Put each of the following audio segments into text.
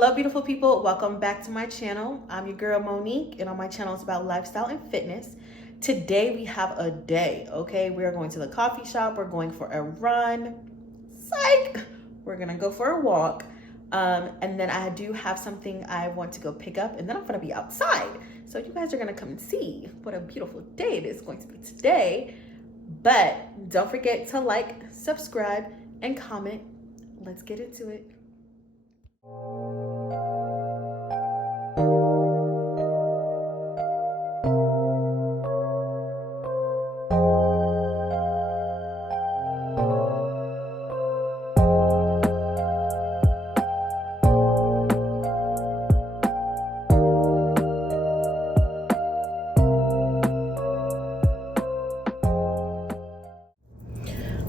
Hello, beautiful people. Welcome back to my channel. I'm your girl Monique, and on my channel it's about lifestyle and fitness. Today we have a day, okay? We're going to the coffee shop. We're going for a run. Psych! We're gonna go for a walk. And then I do have something I want to go pick up, and then I'm gonna be outside. So you guys are gonna come and see what a beautiful day it is going to be today. But don't forget to like, subscribe, and comment. Let's get into it.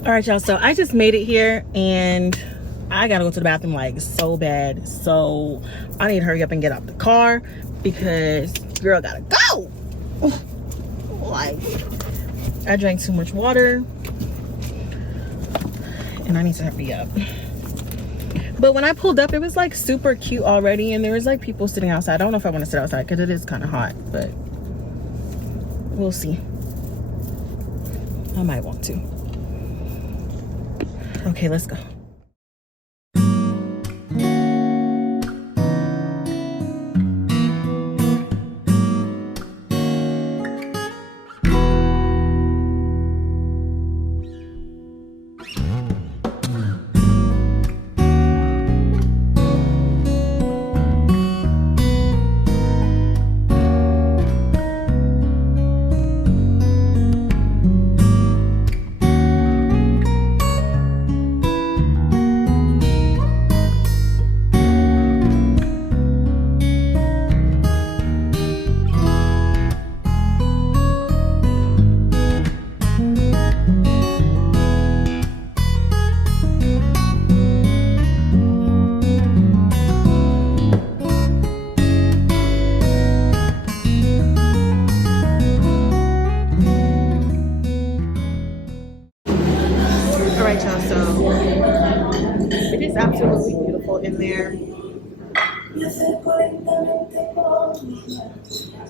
All right, y'all, so I just made it here and I gotta go to the bathroom like so bad. So I need to hurry up and get out the car because girl gotta go. Like, I drank too much water and I need to hurry up. But when I pulled up, it was like super cute already, and there was like people sitting outside. I don't know if I want to sit outside because it is kind of hot, but we'll see. I might want to. Okay, let's go. It is absolutely beautiful in there,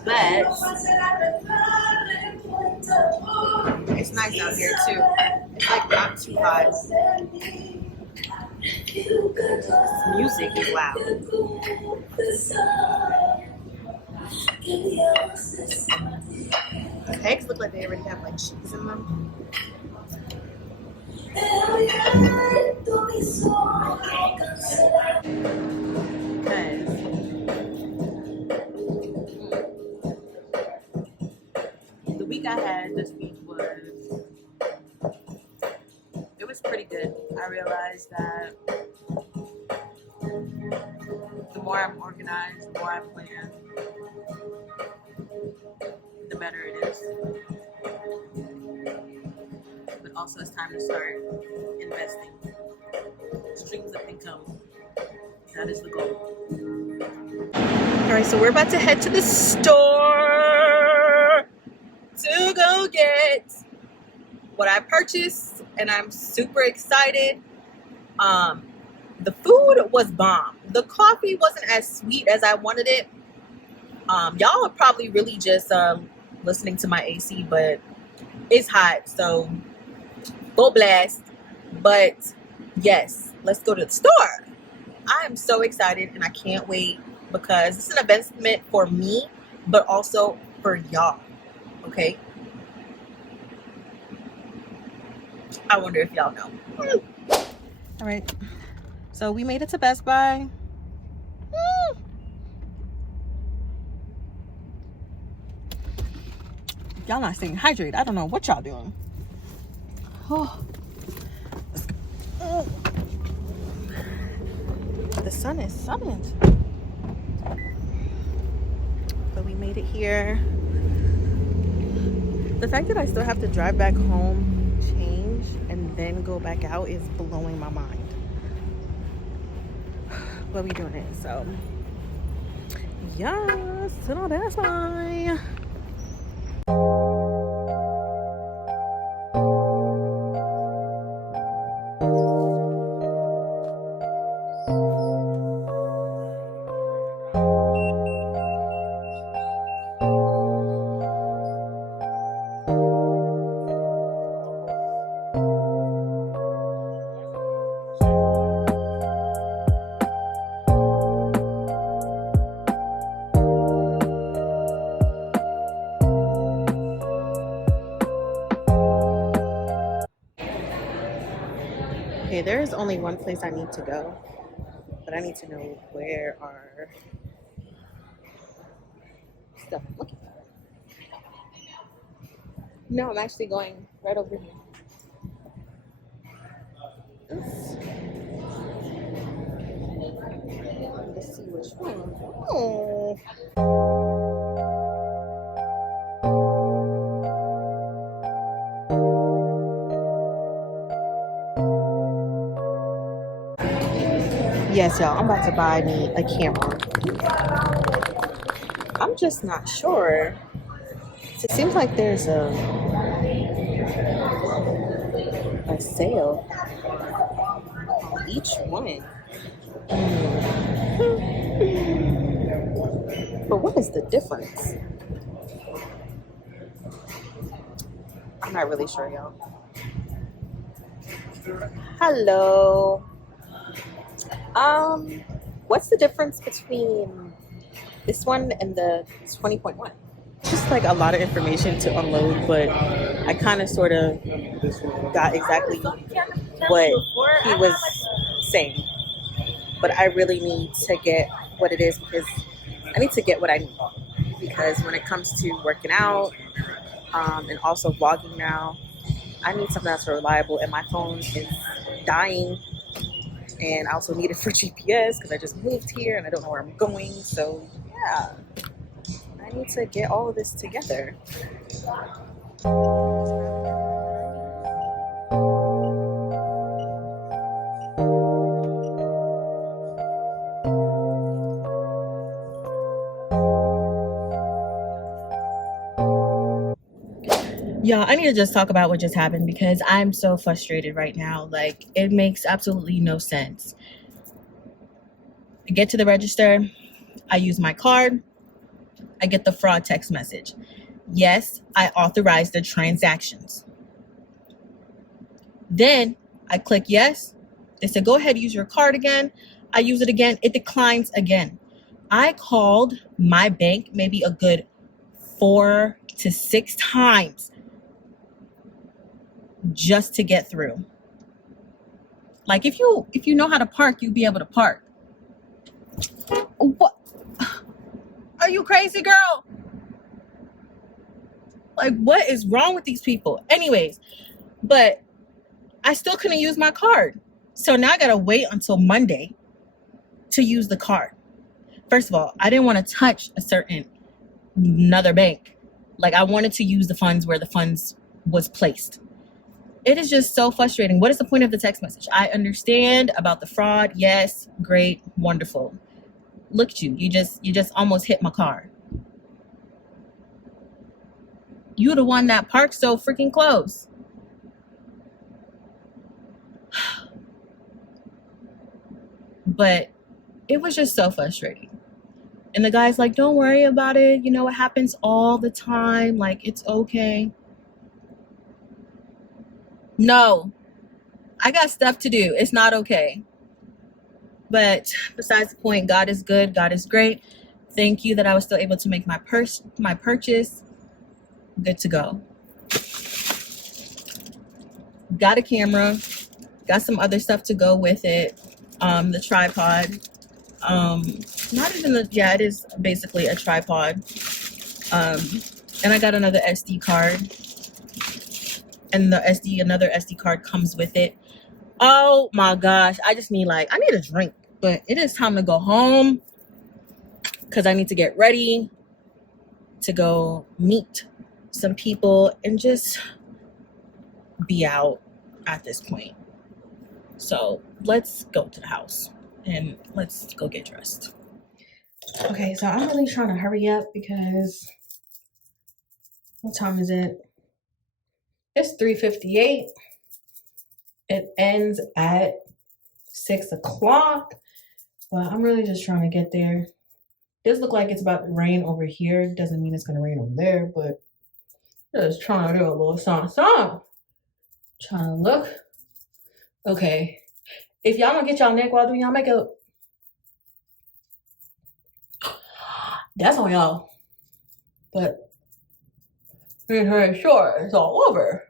but it's nice out here too. It's like not too hot. This music is loud. The eggs look like they already have like cheese in them. The week I had this week was pretty good. I realized that the more I'm organized, the more I plan, the better it is. But also it's time to start investing. Streams of income. That is the goal. All right, so we're about to head to the store to go get what I purchased, and I'm super excited. The food was bomb. The coffee wasn't as sweet as I wanted it. Y'all are probably really just listening to my AC, but it's hot, so full blast. But yes, let's go to the store. I am so excited and I can't wait because it's an investment for me, but also for y'all. Okay. I wonder if y'all know. All right. So we made it to Best Buy. Y'all not staying hydrated. I don't know what y'all doing. Oh. The sun is summoned. But we made it here. The fact that I still have to drive back home, change, and then go back out is blowing my mind. But we doing it, so yes, to the Best Buy. Okay, there is only one place I need to go, but I need to know where our stuff I'm looking for. No, I'm actually going right over here. Oops. Let's see which one. Oh. Yes, y'all, I'm about to buy me a camera. I'm just not sure. It seems like there's a sale on each one. But what is the difference? I'm not really sure, y'all. Hello. What's the difference between this one and the 20.1? Just like a lot of information to unload, but I kind of sort of got exactly what he was saying. But I really need to get what it is because I need to get what I need. Because when it comes to working out and also vlogging now, I need something that's reliable, and my phone is dying. And I also need it for GPS because I just moved here and I don't know where I'm going. So yeah, I need to get all of this together. Y'all, I need to just talk about what just happened because I'm so frustrated right now. Like, it makes absolutely no sense. I get to the register, I use my card, I get the fraud text message. Yes, I authorized the transactions. Then I click yes. They said, go ahead, use your card again. I use it again. It declines again. I called my bank maybe a good 4 to 6 times just to get through. Like, if you know how to park, you'd be able to park. What? Are you crazy, girl? Like, what is wrong with these people? Anyways, but I still couldn't use my card. So now I gotta wait until Monday to use the card. First of all, I didn't want to touch another bank. Like, I wanted to use the funds where the funds was placed. It is just so frustrating. What is the point of the text message? I understand about the fraud. Yes, great, wonderful. Look at you. You just almost hit my car. You the one that parked so freaking close. But it was just so frustrating. And the guy's like, don't worry about it. You know, it happens all the time. Like, it's okay. No, I got stuff to do. It's not okay. But besides the point, God is good. God is great. Thank you that I was still able to make my purchase. Good to go. Got a camera. Got some other stuff to go with it. The tripod. Not even it is basically a tripod. And I got another SD card. And another SD card comes with it. Oh my gosh, I need a drink, but it is time to go home because I need to get ready to go meet some people and just be out at this point. So let's go to the house and let's go get dressed. Okay, so I'm really trying to hurry up because what time is it? It's 3:58. It ends at 6 o'clock, but I'm really just trying to get there. It does look like it's about to rain over here. Doesn't mean it's going to rain over there, but just trying to do a little song. Trying to look. Okay. If y'all don't get y'all neck while doing y'all makeup, that's on y'all. But pretty sure it's all over.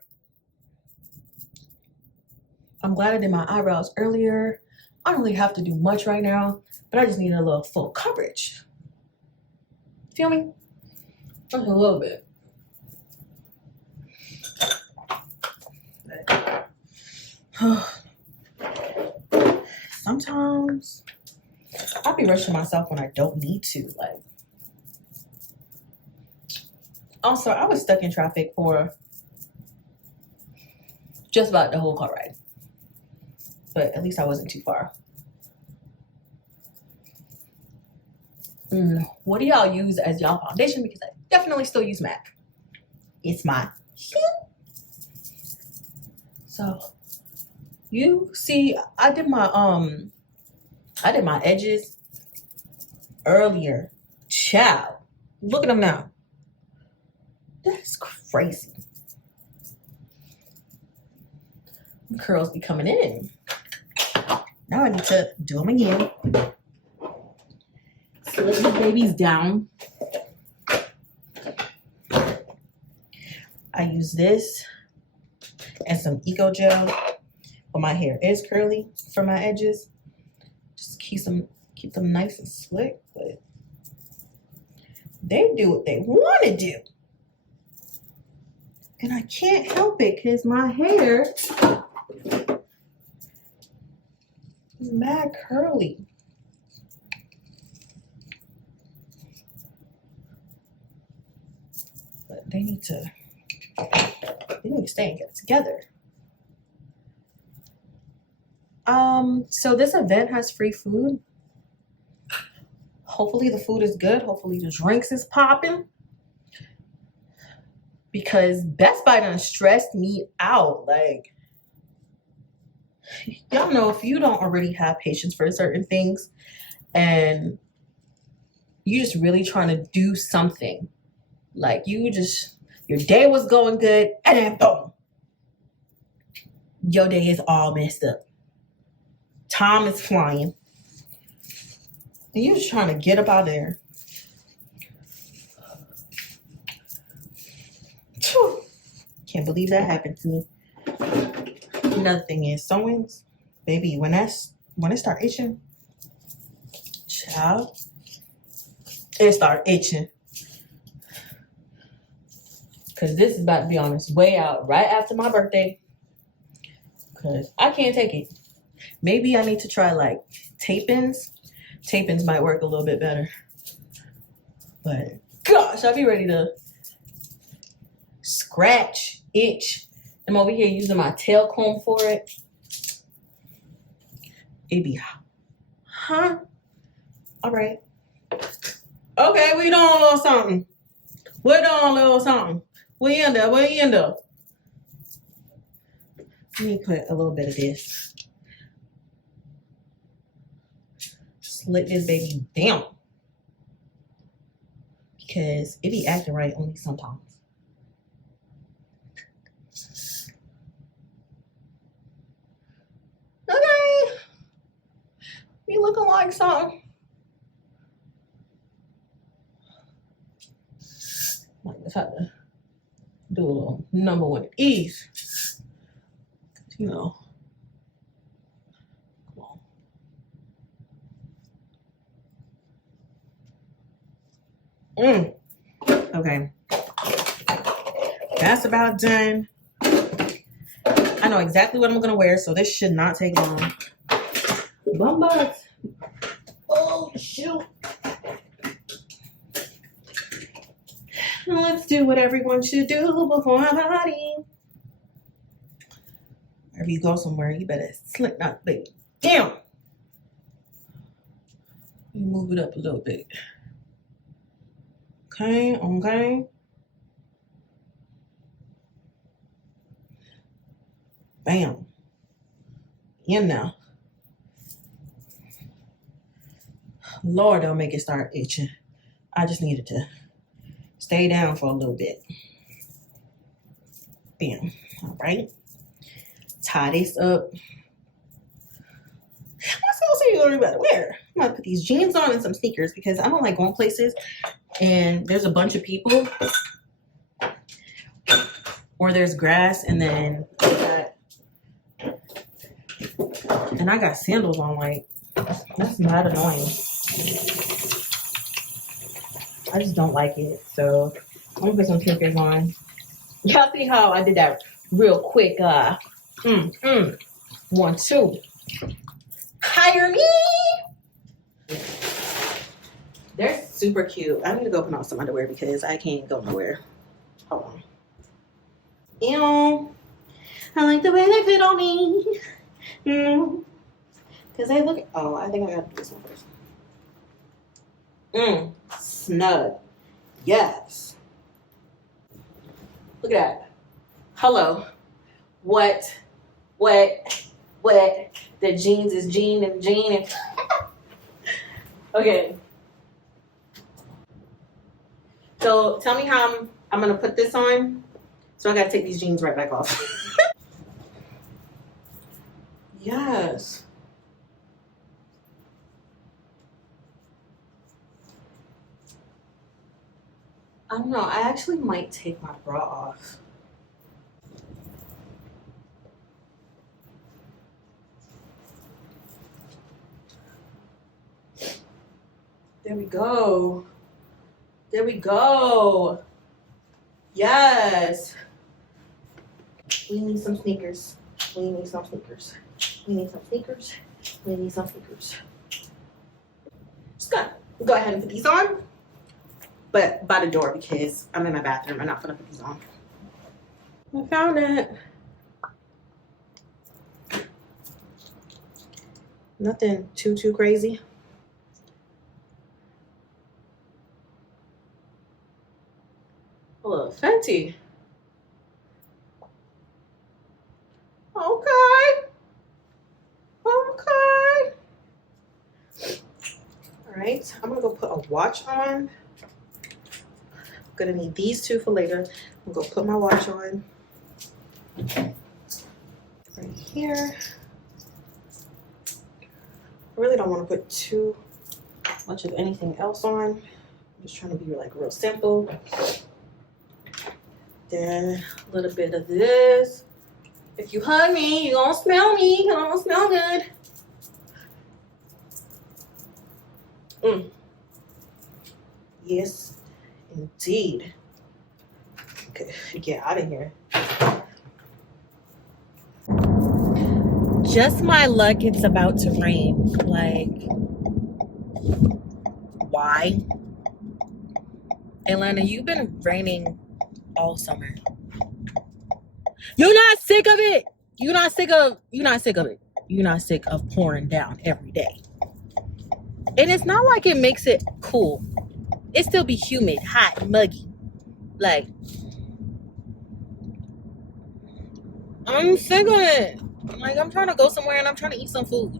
I'm glad I did my eyebrows earlier. I don't really have to do much right now, but I just need a little full coverage. Feel me? Just a little bit. Sometimes I be rushing myself when I don't need to. Like, also, I was stuck in traffic for just about the whole car ride, but at least I wasn't too far. What do y'all use as y'all foundation? Because I definitely still use MAC. It's my shit. So you see, I did my edges earlier. Child, look at them now. That's crazy. Curls be coming in. Now I need to do them again. Slip the babies down. I use this and some Eco Gel when my hair is curly for my edges. Just keep them nice and slick, but they do what they want to do. And I can't help it because my hair is mad curly. But they need to stay and get it together. So this event has free food. Hopefully the food is good. Hopefully the drinks is popping. Because Best Buy done stressed me out. Like, y'all know if you don't already have patience for certain things and you just really trying to do something, like your day was going good and then boom, your day is all messed up. Time is flying. And you're just trying to get up out there. Can't believe that happened to me. Another thing is sewings, baby. When it start itching, child, it start itching. Cause this is about to be on its way out right after my birthday. Cause I can't take it. Maybe I need to try like tape-ins. Tape-ins might work a little bit better. But gosh, I'll be ready to scratch, itch. I'm over here using my tail comb for it. It be, huh? All right. Okay, we doing a little something. We're doing a little something. We in there. Let me put a little bit of this. Slit this baby down. Because it be acting right only sometimes. Okay. Be looking like something. I just have to do a little number one ease. You know. Come on. Okay. That's about done. I know exactly what I'm going to wear, so this should not take long. Bumbucks. Oh, shoot. Let's do what everyone should do before I'm party. Wherever you go somewhere, you better slick that baby down. Move it up a little bit. Okay. Bam. In now. Lord, don't make it start itching. I just needed to stay down for a little bit. Bam. All right. Tie this up. What else are you going to wear? I'm going to put these jeans on and some sneakers because I don't like going places and there's a bunch of people or there's grass and then And I got sandals on, like, that's mad annoying. I just don't like it. So I'm gonna put some sneakers on. Y'all see how I did that real quick? 1, 2. Hire me. They're super cute. I need to go put on some underwear because I can't go nowhere. Hold on. Ew. I like the way they fit on me. Because they look. Oh, I think I gotta do this one first. Snug. Yes. Look at that. Hello. What? The jeans is jean and jean and okay. So tell me how I'm gonna put this on. So I gotta take these jeans right back off. Yes. I don't know. I actually might take my bra off. There we go. There we go. Yes. We need some sneakers. We need some sneakers. We need some sneakers. We need some sneakers. Just gonna go ahead and put these on. But by the door because I'm in my bathroom. I'm not gonna put these on. I found it. Nothing too crazy. A little Fenty. Okay. Okay. All right. I'm gonna go put a watch on. I'm gonna need these two for later. I'm gonna go put my watch on. Right here. I really don't want to put too much of anything else on. I'm just trying to be like real simple. Then a little bit of this. If you hug me, you're gonna smell me. You're gonna smell good. Yes, indeed. Okay, get out of here. Just my luck, it's about to rain. Like, why? Atlanta, you've been raining all summer. You're not sick of it. You're not sick of it. You're not sick of pouring down every day. And it's not like it makes it cool. It still be humid, hot, muggy. Like, I'm sick of it. Like, I'm trying to go somewhere and I'm trying to eat some food.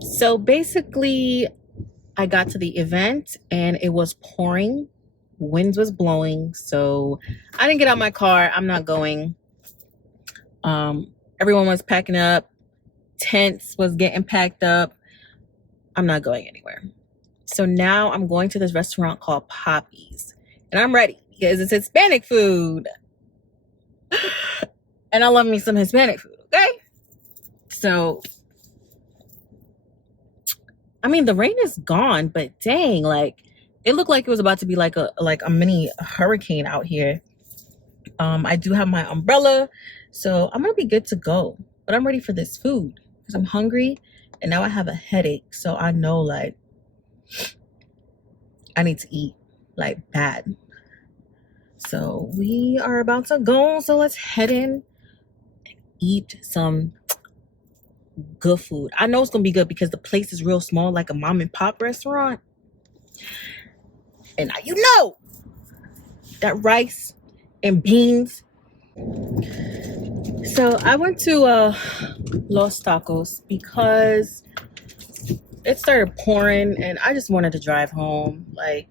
So basically, I got to the event and it was pouring. Winds was blowing. So I didn't get out my car. I'm not going. Everyone was packing up. Tents was getting packed up. I'm not going anywhere. So now I'm going to this restaurant called Poppy's. And I'm ready because it's Hispanic food. And I love me some Hispanic food, okay? So, I mean, the rain is gone, but dang, like, it looked like it was about to be like a mini hurricane out here. I do have my umbrella, so I'm gonna be good to go. But I'm ready for this food because I'm hungry, and now I have a headache, so I know, like, I need to eat, like, bad. So we are about to go, so let's head in and eat some good food. I know it's gonna be good because the place is real small, like a mom and pop restaurant. And now you know that rice and beans. So I went to Los Tacos because it started pouring and I just wanted to drive home. Like,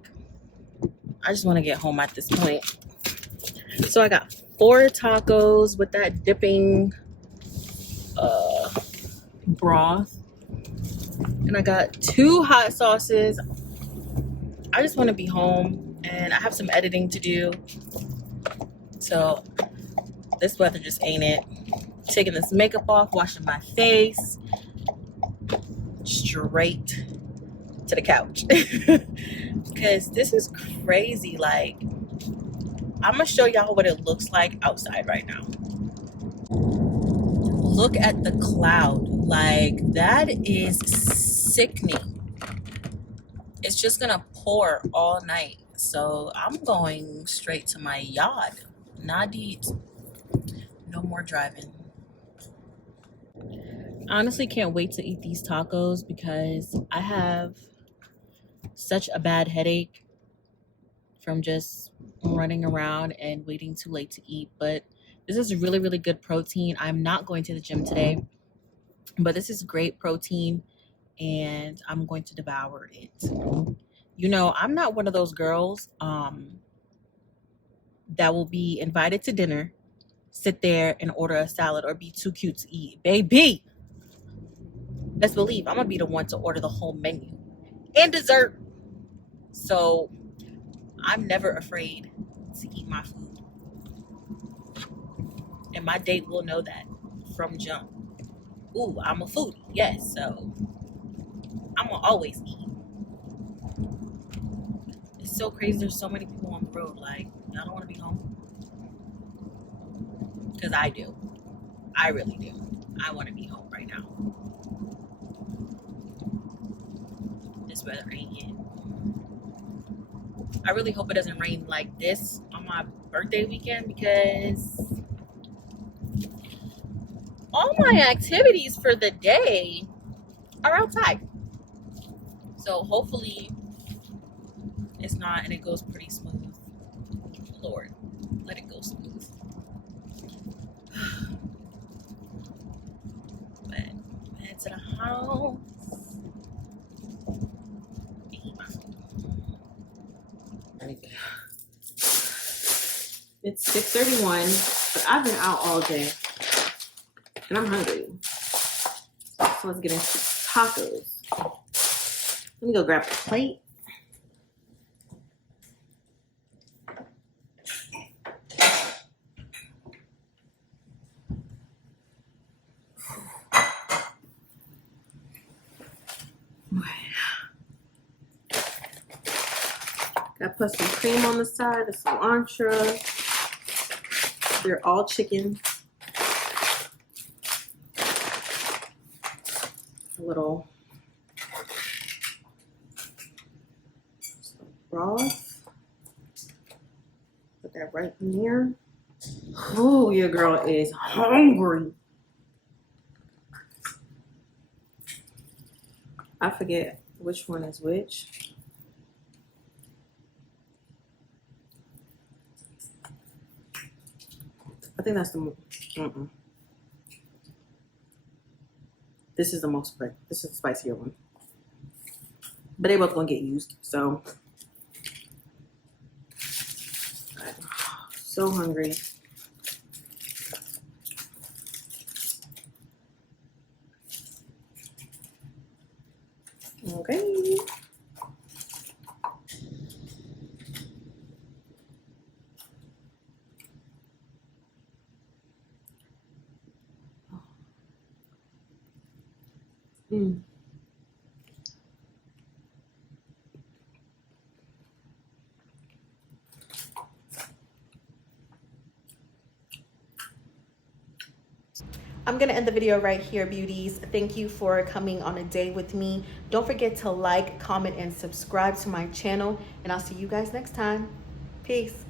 I just want to get home at this point. So I got 4 tacos with that dipping broth. And I got 2 hot sauces. I just want to be home and I have some editing to do. So this weather just ain't it. taking this makeup off, washing my face, straight to the couch. Because this is crazy. Like, I'm gonna show y'all what it looks like outside right now. Look at the cloud. Like, that is sickening. It's just gonna pour all night. So I'm going straight to my yard. Nadit. No more driving. Honestly, can't wait to eat these tacos because I have such a bad headache from just running around and waiting too late to eat. But this is really, really good protein. I'm not going to the gym today, but this is great protein and I'm going to devour it. You know, I'm not one of those girls that will be invited to dinner, sit there and order a salad or be too cute to eat. Baby, best believe I'm gonna be the one to order the whole menu and dessert. So I'm never afraid to eat my food. And my date will know that from jump. Ooh, I'm a foodie, yes, so I'm gonna always eat. It's so crazy, there's so many people on the road, like, y'all don't wanna be home? Because I do. I really do. I wanna be home right now. This weather ain't it. I really hope it doesn't rain like this on my birthday weekend because all my activities for the day are outside. So hopefully it's not and it goes pretty smooth. Lord, let it go smooth. But head to the house. It's 6:31, but I've been out all day and I'm hungry. So let's get into tacos. Let me go grab a plate. Gotta put some cream on the side, the cilantro. They're all chicken. A little broth. Put that right in there. Oh, your girl is hungry. I forget which one is which. I think that's the This is the most, this is the spicier one. But they both gonna get used, so. I'm so hungry. Okay. I'm gonna end the video right here, beauties. Thank you for coming on a day with me. Don't forget to like, comment, and subscribe to my channel, and I'll see you guys next time. Peace.